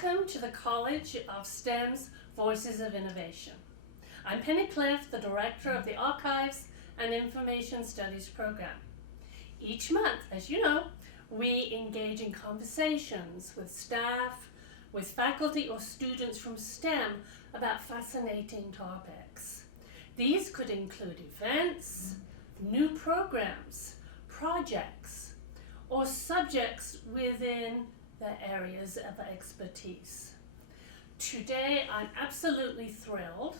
Welcome to the College of STEM's Voices of Innovation. I'm Penny Cliff, the Director of the Archives and Information Studies Program. Each month, as you know, we engage in conversations with staff, with faculty or students from STEM about fascinating topics. These could include events, new programs, projects, or subjects within the areas of expertise. Today, I'm absolutely thrilled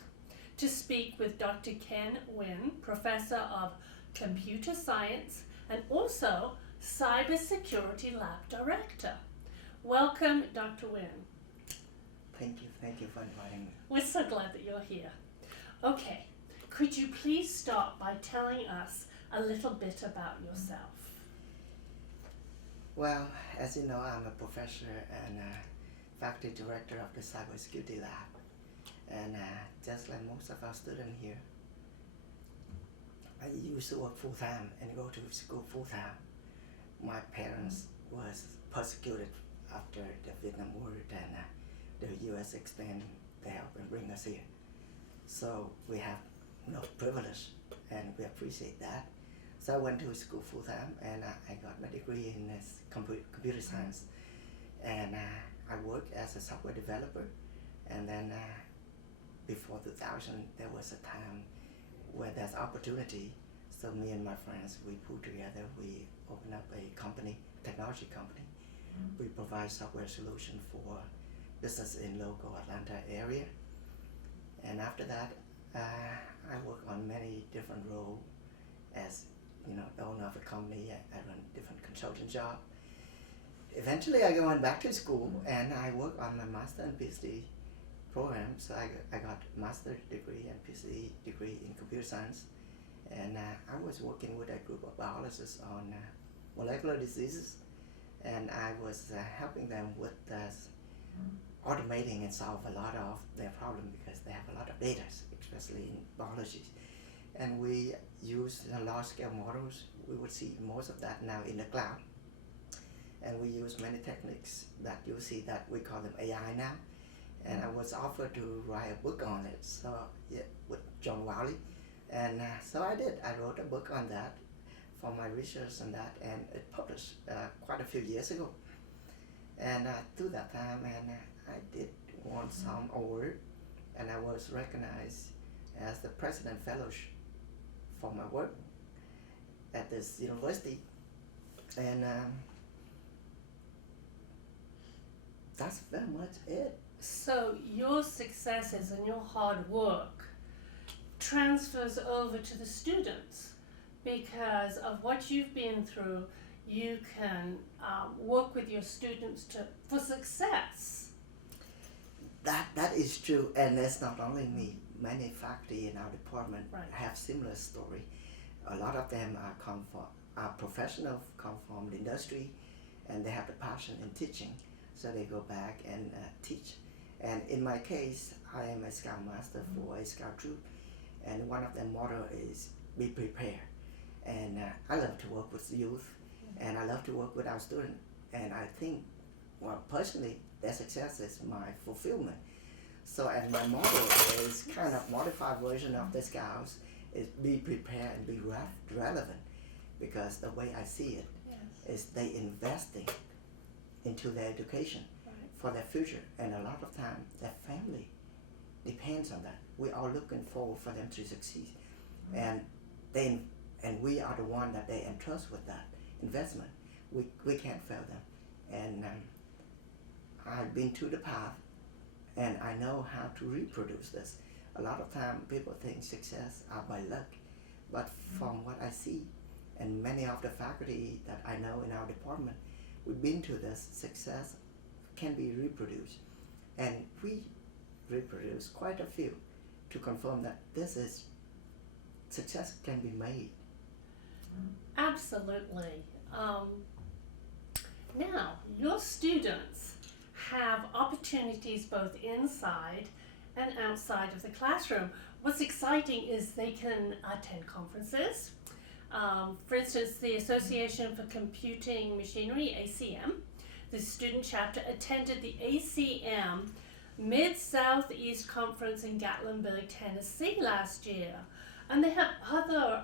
to speak with Dr. Nguyen, Professor of Computer Science and also Cybersecurity Lab Director. Welcome, Dr. Nguyen. Thank you for inviting me. We're so glad that you're here. Okay, could you please start by telling us a little bit about yourself? Well, as you know, I'm a professor and faculty director of the Cybersecurity Lab. And just like most of our students here, I used to work full-time and go to school full-time. My parents was persecuted after the Vietnam War, and the U.S. extended the help and bring us here. So we have no privilege, and we appreciate that. So I went to school full-time, and I got my degree in computer science. And I worked as a software developer. And then before 2000, there was a time where there's opportunity. So me and my friends, we pulled together, we opened up a company, technology company. We provide software solution for business in local Atlanta area. And after that, I work on many different roles as the owner of a company. I run different consulting job. Eventually, I went back to school and I work on my master and PhD program. So I got master's degree and PhD degree in computer science. And I was working with a group of biologists on molecular diseases. And I was helping them with automating and solve a lot of their problems because they have a lot of data, especially in biology. And we use large-scale models. We would see most of that now in the cloud. And we use many techniques that you see that we call them AI now. And I was offered to write a book on it, so yeah, with John Wiley. And so I did. I wrote a book on that for my research on that, and it published quite a few years ago. And through that time, and I did won some award, and I was recognized as the President Fellowship for my work at this university. And that's very much it. So your successes and your hard work transfers over to the students because of what you've been through. You can work with your students for success. That is true, and that's not only me. Many faculty in our department have similar story. A lot of them are professionals, come from the industry, and they have the passion in teaching, so they go back and teach. And in my case, I am a Scout Master for a Scout troop, and one of their motto is be prepared. And I love to work with youth, and I love to work with our students. And I think, well, personally, their success is my fulfillment. So, and my motto is kind of modified version of the Scouts is be prepared and be relevant, because the way I see it is they investing into their education for their future, and a lot of time their family depends on that. We are looking forward for them to succeed, and we are the one that they entrust with that investment. We can't fail them, and I've been through the path, and I know how to reproduce this. A lot of time people think success are by luck, but from what I see, and many of the faculty that I know in our department, we've been to this, success can be reproduced. And we reproduce quite a few to confirm that this is, success can be made. Absolutely. Now, your students have opportunities both inside and outside of the classroom. What's exciting is they can attend conferences. For instance, the Association for Computing Machinery, ACM, the student chapter, attended the ACM Mid-Southeast Conference in Gatlinburg, Tennessee last year. And they have other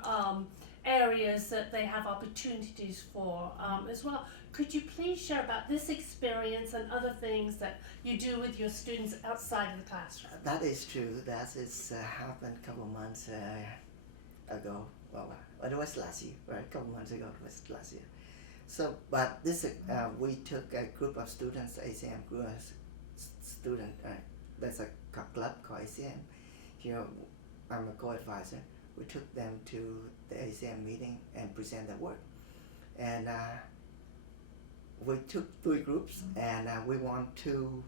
areas that they have opportunities for as well. Could you please share about this experience and other things that you do with your students outside of the classroom? That is true. That is happened a couple months ago. Well, it was last year, right? A couple months ago, it was last year. So, but this we took a group of students, ACM group of student. There's a club called ACM. Here, I'm a co-advisor. We took them to the ACM meeting and present their work, and we took 3 groups, and we won 2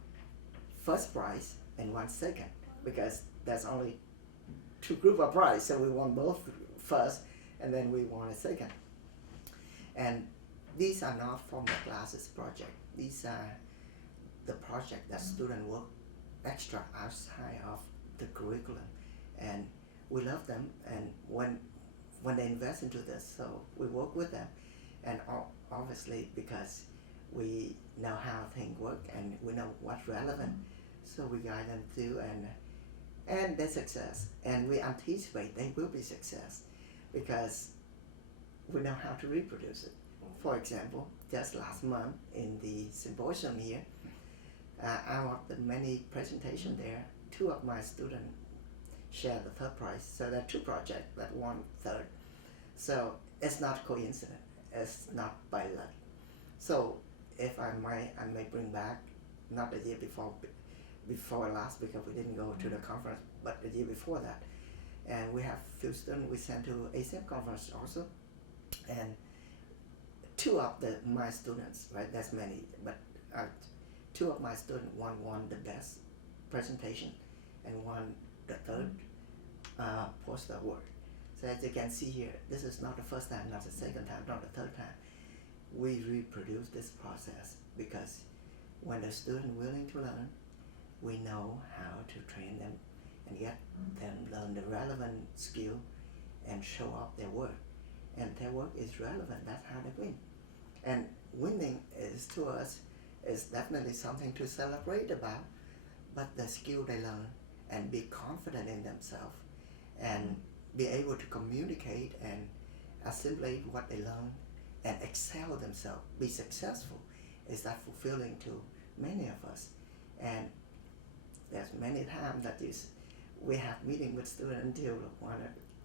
first prize and 1 second, because there's only 2 group of prize, so we won both first, and then we won a second. And these are not formal classes project. These are the project that students work extra outside of the curriculum, and we love them. And when they invest into this, so we work with them, and obviously because we know how things work and we know what's relevant, so we guide them through, and their success, and we anticipate they will be success because we know how to reproduce it. For example, just last month in the symposium here, out of the many presentations there, 2 of my students shared the 3rd prize. So there are 2 projects that won 3rd. So it's not coincidence. It's not by luck. So if I may bring back, not the year before last, because we didn't go to the conference, but the year before that. And we have few students we sent to ACM conference also, and 2 of my students, right? That's many, but 2 of my students, one won the best presentation, and won the 3rd poster award. So as you can see here, this is not the first time, not the second time, not the 3rd time. We reproduce this process because when the student willing to learn, we know how to train them and get them learn the relevant skill and show off their work. And their work is relevant, that's how they win. And winning is, to us, is definitely something to celebrate about, but the skill they learn and be confident in themselves and be able to communicate and assimilate what they learn and excel themselves, be successful, is that fulfilling to many of us. And there's many times that we have meeting with students until 1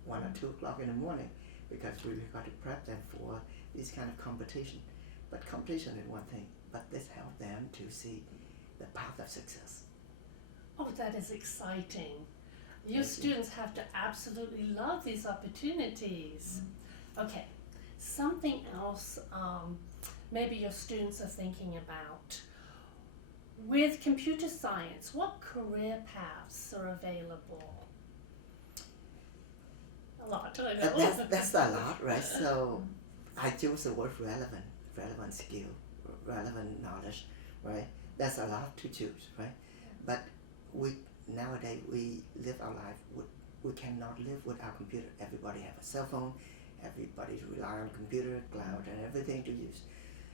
or 2 o'clock in the morning, because we got to prep them for this kind of competition. But competition is one thing, but this helps them to see the path of success. Oh, that is exciting. Your students have to absolutely love these opportunities. Okay, something else maybe your students are thinking about. With computer science, what career paths are available? A lot, I know. That's a lot, right? So I choose the word relevant skill, relevant knowledge, right? That's a lot to choose, right? But nowadays we live our life we cannot live without computer. Everybody have a cell phone, everybody rely on computer, cloud, and everything to use.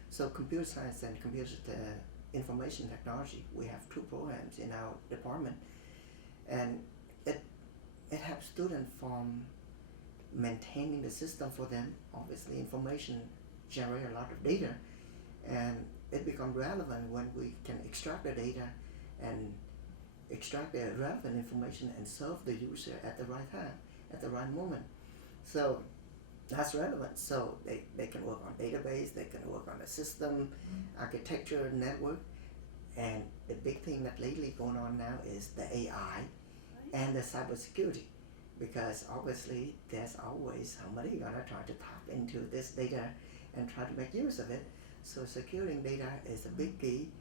So computer science and computer information technology, we have 2 programs in our department, and it helps students from maintaining the system for them. Obviously, information generate a lot of data, and it becomes relevant when we can extract the data and extract the relevant information and serve the user at the right time, at the right moment. So that's relevant. So they can work on database, they can work on the system, architecture, network, and the big thing that lately going on now is the AI and the cybersecurity, because obviously there's always somebody gonna try to tap into this data and try to make use of it. So securing data is a big key,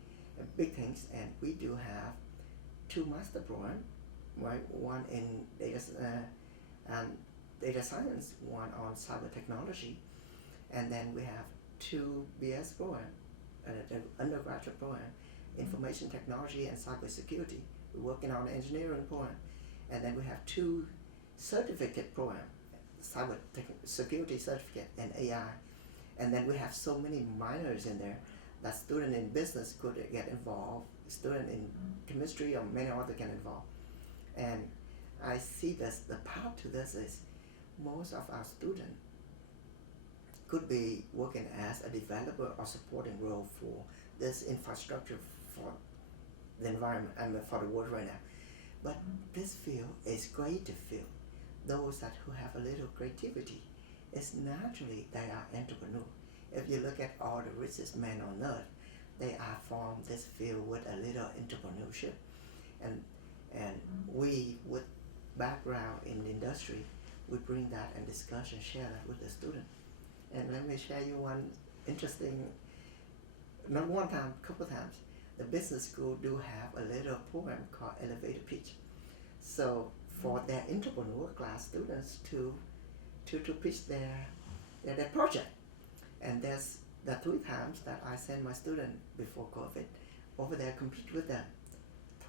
big things, and we do have 2 master programs, right? One in data science, one on cyber technology, and then we have 2 BS programs, an undergraduate program, information technology and cybersecurity. We're working on an engineering program, and then we have 2 certificate programs, cyber security certificate and AI, and then we have so many minors in there, that student in business could get involved, student in chemistry or many other can involve. And I see this, the path to this is most of our students could be working as a developer or supporting role for this infrastructure for the environment and for the world right now. But this field is great to fill. Those that who have a little creativity, it's naturally they are entrepreneurs. If you look at all the richest men on earth, they are from this field with a little entrepreneurship. And we, with background in the industry, we bring that and discuss and share that with the student. And let me share you one interesting, not one time, couple times. The business school do have a little program called Elevator Pitch. So for their entrepreneur class students to pitch their project. And there's the 3 times that I send my student before COVID over there compete with them.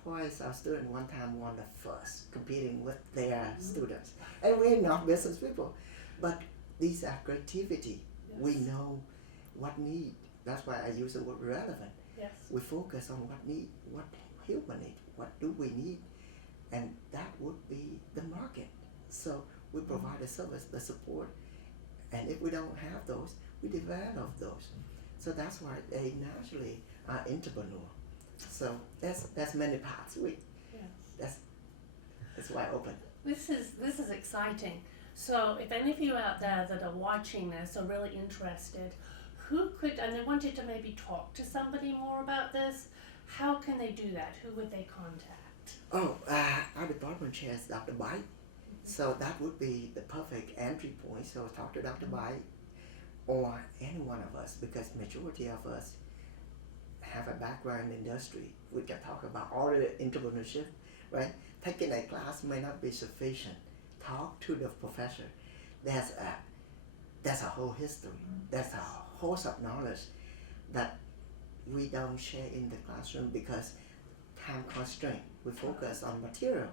Twice our student one time won the first, competing with their students. And we're not business people, but these are creativity. Yes. We know what need. That's why I use the word relevant. Yes. We focus on what need, what human need, what do we need, and that would be the market. So we provide the service, the support, and if we don't have those, we develop those. So that's why they naturally are entrepreneur. So that's many paths. That's why I open. This is exciting. So if any of you out there that are watching this are really interested, who could, and they wanted to maybe talk to somebody more about this, how can they do that? Who would they contact? Our department chair is Dr. Bai. So that would be the perfect entry point. So talk to Dr. Bai or any one of us, because majority of us have a background in industry. We can talk about all the entrepreneurship, right? Taking a class may not be sufficient. Talk to the professor. There's a whole history. There's a host of knowledge that we don't share in the classroom because time constraint. We focus on material.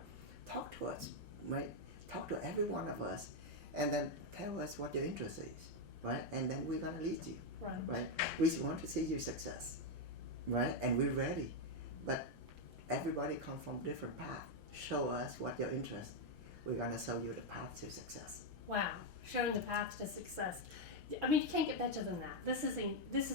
Talk to us, right? Talk to every one of us, and then tell us what your interest is, right? And then we're gonna lead you, right? We want to see your success, right? And we're ready, but everybody come from different paths. Show us what your interest. We're gonna show you the path to success. Wow, showing the path to success. I mean, you can't get better than that. This is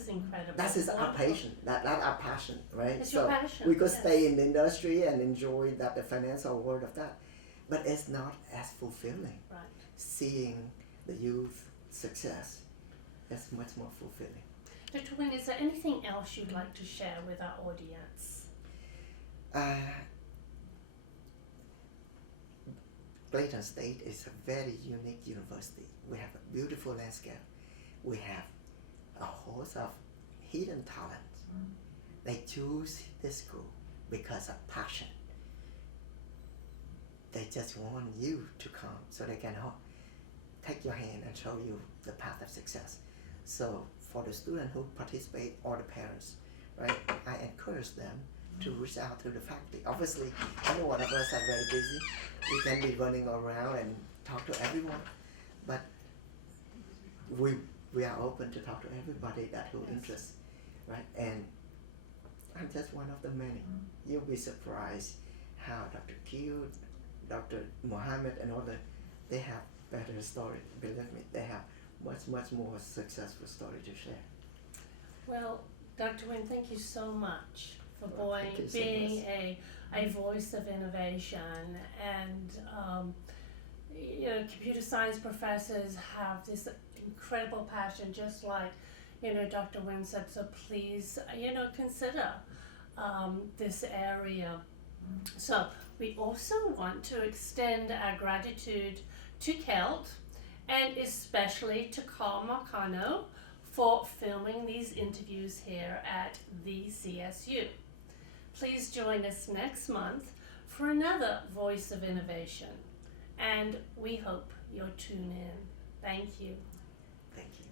incredible. That is our passion. That our passion, right? It's your passion. We could stay in the industry and enjoy that the financial world of that, but it's not as fulfilling. Right. Seeing the youth success is much more fulfilling. Dr. Nguyen, is there anything else you'd like to share with our audience? Clayton State is a very unique university. We have a beautiful landscape. We have a host of hidden talents. They choose this school because of passion. They just want you to come so they can take your hand and show you the path of success. So for the student who participate or the parents, right, I encourage them to reach out to the faculty. Obviously, every one of us are very busy. We can be running around and talk to everyone, but we are open to talk to everybody that who interests, right? And I'm just one of the many. You'll be surprised how Dr. Q, Dr. Mohammed, and all they have better story. Believe me, they have much more successful story to share. Well, Dr. Nguyen, thank you so much for so being much. a voice of innovation. And computer science professors have this incredible passion, just like Dr. Nguyen said. So please consider this area. So we also want to extend our gratitude to KELT and especially to Carl Marcano for filming these interviews here at the CSU. Please join us next month for another Voice of Innovation, and we hope you'll tune in. Thank you. Thank you.